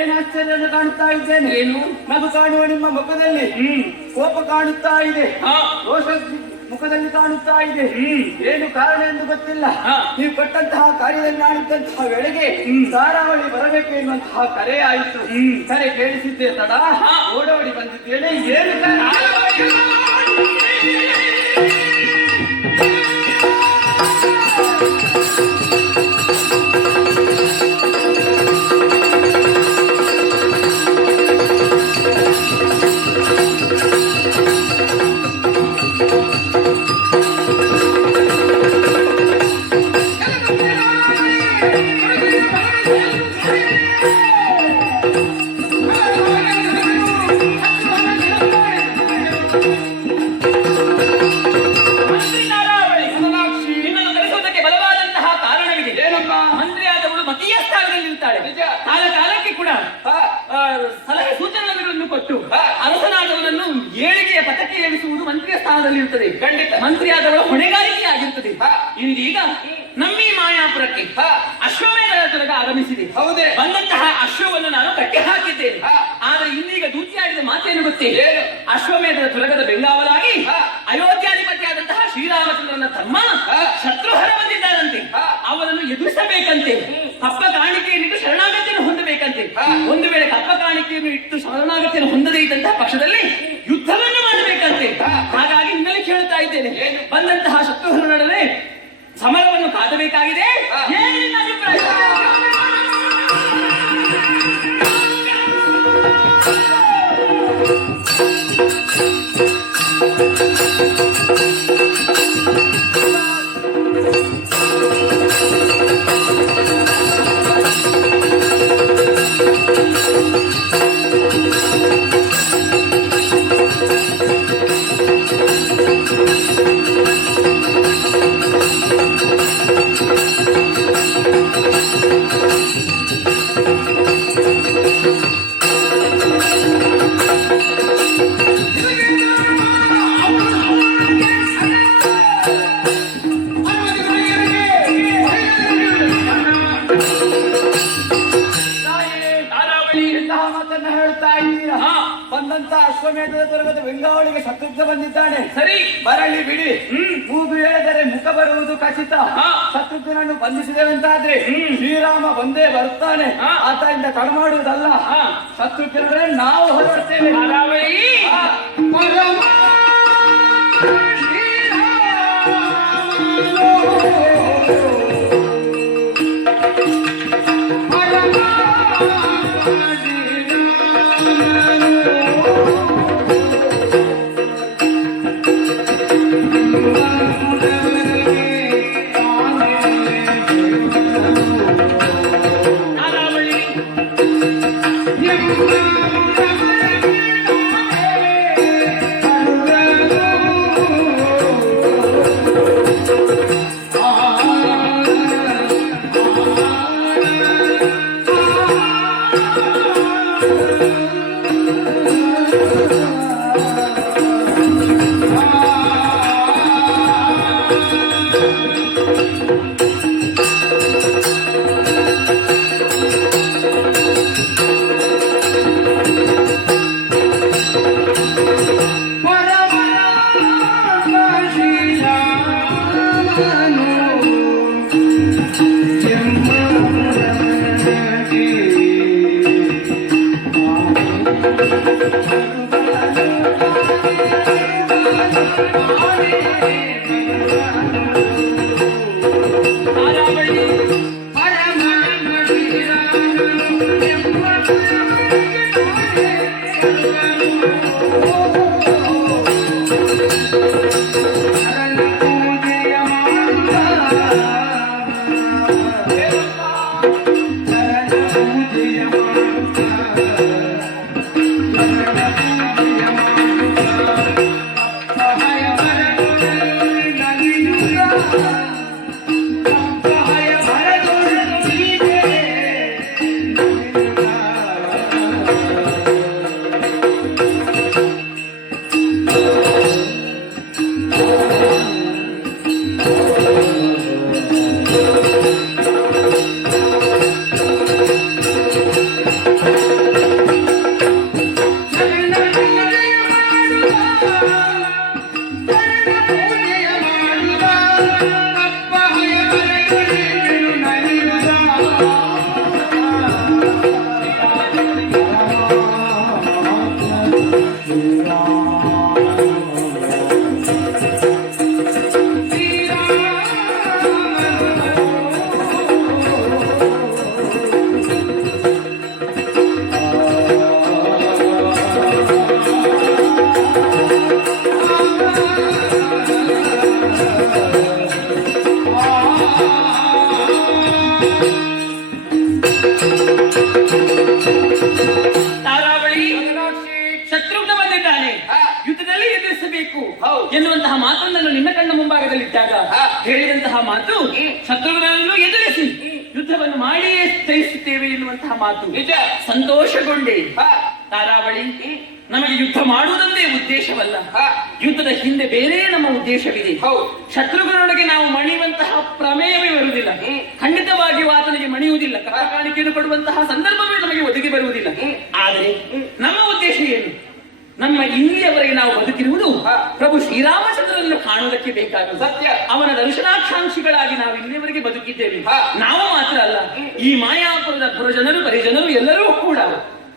ಏನಾಶ್ಚರ್ಯವನ್ನು ಕಾಣುತ್ತಾ ಇದ್ದೇನೆ. ಏನು? ನಗು ಕಾಣುವ ನಿಮ್ಮ ಮುಖದಲ್ಲಿ ಕೋಪ ಕಾಣುತ್ತಾ ಇದೆ, ರೋಷ ಮುಖದಲ್ಲಿ ಕಾಣುತ್ತಾ ಇದೆ. ಏನು ಕಾರಣ ಎಂದು ಗೊತ್ತಿಲ್ಲ. ನೀವು ಕೊಟ್ಟಂತಹ ಕಾರ್ಯದಲ್ಲಿ ನಾಡಿದ್ದಂತಹ ವೇಳೆಗೆ ಧಾರಾವಳಿ ಬರಬೇಕು ಎನ್ನುವಂತಹ ಕರೆ ಆಯಿತು. ಕರೆ ಕೇಳಿಸಿದ್ದೆ ತಡ ಓಡೋಡಿ ಬಂದಿದ್ದೇನೆ. ಏನು ಸಲಹೆ ಸೂಚನೆಗಳನ್ನು ಕೊಟ್ಟು ಅರಸನಾದವನನ್ನು ಏಳಿಗೆಯ ಪಥಕ್ಕೆ ಏಳಿಸುವುದು ಮಂತ್ರಿಯ ಸ್ಥಾನದಲ್ಲಿ ಇರುತ್ತದೆ. ಖಂಡಿತ ಮಂತ್ರಿಯಾದವರ ಹೊಣೆಗಾರಿಕೆ ಆಗಿರುತ್ತದೆ. ಇಂದೀಗ ನಮ್ಮಿ ಮಾಯಾಪುರಕ್ಕೆ ಅಶ್ವಮೇಧದ ತುರಗ ಆಗಮಿಸಿದೆ. ಹೌದೇ? ಬಂದಂತಹ ಅಶ್ವವನ್ನು ನಾನು ಕಟ್ಟಿ ಹಾಕಿದ್ದೇನೆ. ಆದ್ರೆ ಇಂದೀಗ ದೂತಿಯಾಡಿದ ಮಾತೇನು ಗೊತ್ತೇ? ಅಶ್ವಮೇಧದ ತುರಗದ ಬೆಂಗಾವಲಾಗಿ ಅಯೋಧ್ಯಾಧಿಪತಿಯಾದಂತಹ ಶ್ರೀರಾಮಚಂದ್ರನ ತಮ್ಮ ಶತ್ರುಹರ ಬಂದಿದ್ದಾರಂತೆ. ಅವರನ್ನು ಎದುರಿಸಬೇಕಂತೆ. ಕಪ್ಪ ಕಾಣಿಕೆಯನ್ನಿಟ್ಟು ಶರಣಾಗತಿಯನ್ನು ಹೊಂದಬೇಕಂತೆ. ಒಂದು ವೇಳೆ ಕಪ್ಪ ಕಾಣಿಕೆಯನ್ನು ಇಟ್ಟು ಶರಣಾಗತಿಯನ್ನು ಹೊಂದದೇ ಇದ್ದಂತಹ ಪಕ್ಷದಲ್ಲಿ ಯುದ್ಧವನ್ನು ಮಾಡಬೇಕಂತೆ. ಹಾಗಾಗಿ ನಿನ್ನಲ್ಲಿ ಕೇಳುತ್ತಾ ಇದ್ದೇನೆ, ಬಂದಂತಹ ಶತ್ರುಹರ ನಡುವೆ ಸಮರವನ್ನು ಕಾದಬೇಕಾಗಿದೆ. ಏನು ನಿನ್ನ ಅಭಿಪ್ರಾಯ? ಬಂದಂತ ಅಶ್ವಮೇಧದ ದುರ್ಗದ ಬೆಂಗಾವಳಿಗೆ ಶತ್ರುಘ್ನ ಬಂದಿದ್ದಾನೆ. ಸರಿ, ಬರಲಿ ಬಿಡಿ. ಮೂಗು ಹೇಳಿದರೆ ಮುಖ ಬರುವುದು ಖಚಿತ. ಶತ್ರುಘ್ನನ್ನು ಬಂಧಿಸಿದೆವಂತಾದ್ರೆ ಶ್ರೀರಾಮ ಬಂದೇ ಬರುತ್ತಾನೆ. ಆತನಿಂದ ತಡಮಾಡುವುದಲ್ಲ. ಶತ್ರುಘ್ನರೇ ನಾವು ಹೊರಡ್ತೇವೆ. ಎನ್ನುವಂತಹ ಮಾತನ್ನು ನಿನ್ನ ಕಣ್ಣ ಮುಂಭಾಗದಲ್ಲಿದ್ದಾಗ ಹೇಳಿದಂತಹ ಮಾತು ಶತ್ರುಗಳನ್ನು ಎದುರಿಸಿ ಯುದ್ಧವನ್ನು ಮಾಡಿಯೇ ಜಯಿಸುತ್ತೇವೆ ಎನ್ನುವಂತಹ ಮಾತು ನಿಜ. ಸಂತೋಷಗೊಂಡೆ ತಾರಾವಳಿ. ನಮಗೆ ಯುದ್ಧ ಮಾಡುವುದೊಂದೇ ಉದ್ದೇಶವಲ್ಲ, ಯುದ್ಧದ ಹಿಂದೆ ಬೇರೆ ನಮ್ಮ ಉದ್ದೇಶವಿದೆ. ಶತ್ರುಗಳೊಳಗೆ ನಾವು ಮಣಿಯುವಂತಹ ಪ್ರಮೇಯವೇ ಬರುವುದಿಲ್ಲ, ಖಂಡಿತವಾಗಿಯೂ ಆತನಿಗೆ ಮಣಿಯುವುದಿಲ್ಲ, ಕಾಣಿಕೆಯನ್ನು ಕೊಡುವಂತಹ ಸಂದರ್ಭವೇ ನಮಗೆ ಒದಗಿ ಬರುವುದಿಲ್ಲ. ಆದರೆ ನಮ್ಮ ಉದ್ದೇಶ ಏನು? ನಮ್ಮ ಇಲ್ಲಿಯವರೆಗೆ ನಾವು ಬದುಕಿರುವುದು ಪ್ರಭು ಶ್ರೀರಾಮಚಂದ್ರನನ್ನು ಕಾಣುವುದಕ್ಕೆ ಬೇಕಾದ ಸತ್ಯ. ಅವನ ದರ್ಶನಾಕಾಂಕ್ಷಿಗಳಾಗಿ ನಾವು ಇಲ್ಲಿಯವರೆಗೆ ಬದುಕಿದ್ದೇವೆ. ನಾವು ಮಾತ್ರ ಅಲ್ಲ, ಈ ಮಾಯಾಪುರದ ಪುರಜನರು ಪರಿಜನರು ಎಲ್ಲರೂ ಕೂಡ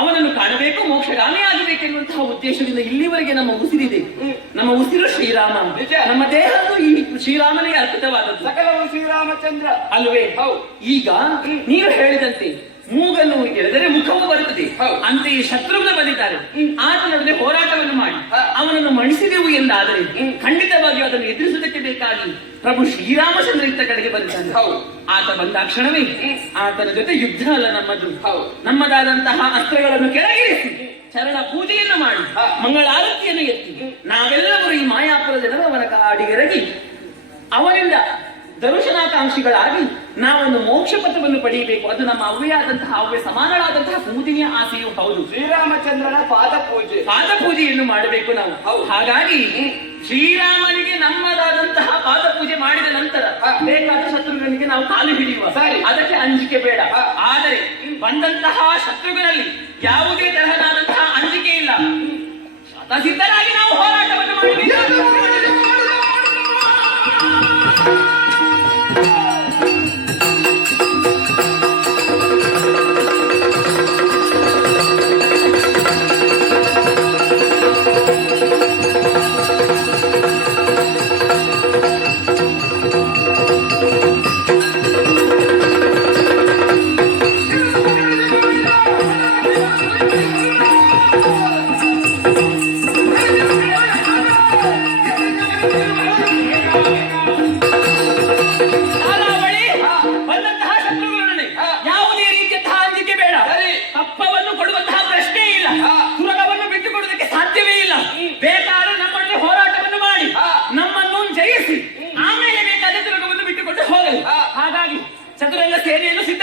ಅವನನ್ನು ಕಾಣಬೇಕು, ಮೋಕ್ಷಗಾಮಿ ಆಗಬೇಕೆನ್ನುವಂತಹ ಉದ್ದೇಶದಿಂದ ಇಲ್ಲಿವರೆಗೆ ನಮ್ಮ ಉಸಿರಿದೆ. ನಮ್ಮ ಉಸಿರು ಶ್ರೀರಾಮ, ನಮ್ಮ ದೇಹವು ಈ ಶ್ರೀರಾಮನಿಗೆ ಅರ್ಪಿತವಾದದ್ದು, ಸಕಲವು ಶ್ರೀರಾಮಚಂದ್ರ ಅಲ್ವೇ? ಈಗ ನೀವು ಹೇಳಿದಂತೆ ಮೂಗನ್ನು ಎಳೆದರೆ ಮುಖವು ಬರುತ್ತದೆ, ಅಂತೆಯೇ ಶತ್ರುಘ್ನ ಬಂದಿದ್ದಾರೆ. ಆತನೊಡನೆ ಹೋರಾಟವನ್ನು ಮಾಡಿ ಅವನನ್ನು ಮಣಿಸಿದೆವು ಎಂದಾದರೆ ಖಂಡಿತವಾಗಿಯೂ ಅದನ್ನು ಎದುರಿಸುವುದಕ್ಕೆ ಬೇಕಾಗಿ ಪ್ರಭು ಶ್ರೀರಾಮಚಂದ್ರ ಇತ್ತ ಕಡೆಗೆ ಬಂದಿದ್ದಾನೆ. ಆತ ಬಂದಾಕ್ಷಣವೇ ಆತನ ಜೊತೆ ಯುದ್ಧ ಅಲ್ಲ ನಮ್ಮದು, ನಮ್ಮದಾದಂತಹ ಅಸ್ತ್ರಗಳನ್ನು ಕೆಳಗಿರಿಸಿ ಚರಣ ಪೂಜೆಯನ್ನು ಮಾಡಿ ಮಂಗಳಾರತಿಯನ್ನು ಎತ್ತಿ ನಾವೆಲ್ಲರೂ ಈ ಮಾಯಾಪುರ ಜನರು ಅವನ ಕಾಡಿಗೆರಗಿ ಅವನಿಂದ ದರ್ಶನಾಕಾಂಕ್ಷಿಗಳಾಗಿ ನಾವೊಂದು ಮೋಕ್ಷ ಪಥವನ್ನು ಪಡೆಯಬೇಕು. ಅದು ನಮ್ಮ ಅವ್ವೆಯಾದಂತಹ ಅವ್ವೆ ಸಮಾನಳಾದಂತಹ ಕುಮುದಿನಿಯ ಆಸೆಯೂ ಹೌದು. ಶ್ರೀರಾಮಚಂದ್ರನ ಪಾದ ಪೂಜೆಯನ್ನು ಮಾಡಬೇಕು ನಾವು. ಹಾಗಾಗಿ ಶ್ರೀರಾಮನಿಗೆ ನಮ್ಮದಾದಂತಹ ಪಾದ ಪೂಜೆ ಮಾಡಿದ ನಂತರ ಬೇಕಾದ ಶತ್ರುಗಳಿಗೆ ನಾವು ಕಾಲು ಹಿಡಿಯುವ, ಅದಕ್ಕೆ ಅಂಜಿಕೆ ಬೇಡ. ಆದರೆ ಬಂದಂತಹ ಶತ್ರುಗಳಲ್ಲಿ ಯಾವುದೇ ತರಹದಾದಂತಹ ಅಂಜಿಕೆ ಇಲ್ಲ, ಸಿದ್ಧರಾಗಿ ನಾವು ಹೋರಾಟವನ್ನು ಮಾಡಬೇಕು. ಹಾಗಾಗಿ ಚತುರಂಗ ಸೇನೆಯನ್ನು ಸಿದ್ಧ